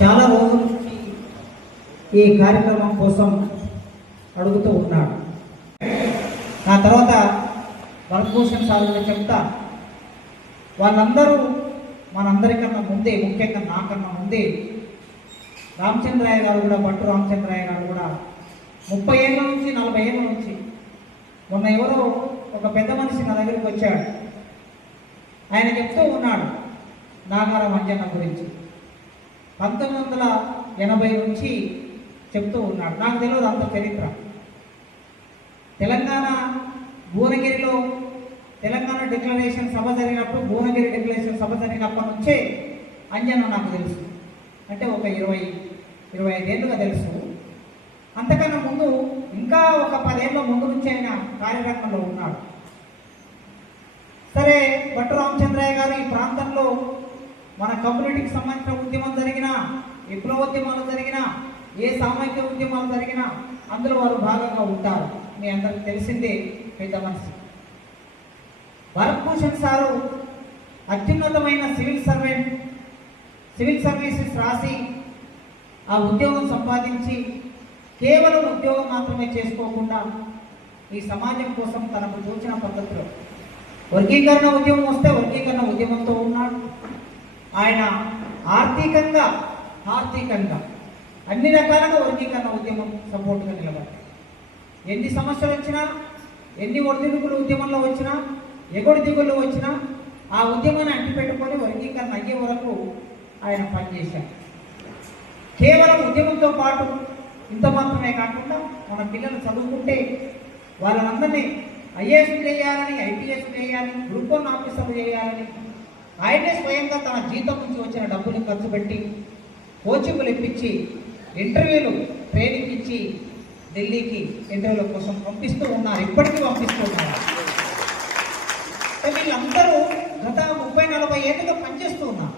చాలా రోజుల నుంచి ఈ కార్యక్రమం కోసం అడుగుతూ ఉన్నాడు. ఆ తర్వాత భరతభూషణ్ సార్ చెప్తా, వాళ్ళందరూ మనందరికన్నా ముందే, ముఖ్యంగా నాకన్నా ముందే రామచంద్రయ్య గారు కూడా, భట్టు రామచంద్రయ్య గారు కూడా 30 ఏళ్ళ నుంచి 40 ఏళ్ళ నుంచి, మొన్న ఎవరో ఒక పెద్ద మనిషి నా దగ్గరికి వచ్చాడు. ఆయన చెప్తూ ఉన్నాడు నాగారం అంజన్న గురించి. 1980 నుంచి చెప్తూ ఉన్నాడు. నాకు తెలియదు అంత చరిత్ర. తెలంగాణ భువనగిరిలో తెలంగాణ డిక్లరేషన్ సభ జరిగినప్పుడు, భువనగిరి డిక్లరేషన్ సభ జరిగినప్పటి నుంచే అంజన్న నాకు తెలుసు. అంటే ఒక 20-25 ఏళ్ళుగా తెలుసు. అంతకన్నా ముందు ఇంకా ఒక 10 ఏళ్ళ ముందు నుంచి ఆయన కార్యక్రమంలో ఉన్నాడు. సరే, భట్టు రామచంద్రయ్య గారు ఈ ప్రాంతంలో మన కమ్యూనిటీకి సంబంధించిన ఉద్యమం జరిగినా, విప్లవోద్యమాలు జరిగినా, ఏ సామాజిక ఉద్యమాలు జరిగినా అందులో వారు భాగంగా ఉంటారు. మీ అందరికి తెలిసిందే, పెద్ద మనిషి. భరతభూషణ్ సారు అత్యున్నతమైన సివిల్ సర్వీసెస్ రాసి ఆ ఉద్యోగం సంపాదించి కేవలం ఉద్యోగం మాత్రమే చేసుకోకుండా ఈ సమాజం కోసం తనకు తోచిన పద్ధతిలో వర్గీకరణ ఉద్యమం వస్తే వర్గీకరణ ఉద్యమంతో ఉన్నాడు. ఆయన ఆర్థికంగా అన్ని రకాలుగా వర్గీకరణ ఉద్యమం సపోర్ట్గా నిలబడ్డాడు. ఎన్ని సమస్యలు వచ్చినా, ఎన్ని ఒడిదుడుకులు ఉద్యమంలో వచ్చినా, ఎగుడు దిగుళ్ళు వచ్చినా ఆ ఉద్యమాన్ని అంటిపెట్టుకొని వర్గీకరణ అయ్యే వరకు ఆయన పనిచేశారు. కేవలం ఉద్యమంతో పాటు ఇంత మాత్రమే కాకుండా మన పిల్లలు చదువుకుంటే వాళ్ళందరినీ ఐఏఎస్ చేయాలని, ఐపీఎస్ చేయాలని, గ్రూప్ 1 ఆఫీసర్లు చేయాలని ఆయనే స్వయంగా తన జీతం నుంచి వచ్చిన డబ్బులు ఖర్చు పెట్టి కోచింగ్లు ఇప్పించి, ఇంటర్వ్యూలు ట్రైనింగ్ ఇచ్చి ఢిల్లీకి ఇంటర్వ్యూల కోసం పంపిస్తూ ఉన్నారు. ఇప్పటికీ పంపిస్తూ ఉన్నారు. వీళ్ళందరూ గత 30-40 ఏళ్ళుగా పనిచేస్తూ ఉన్నారు.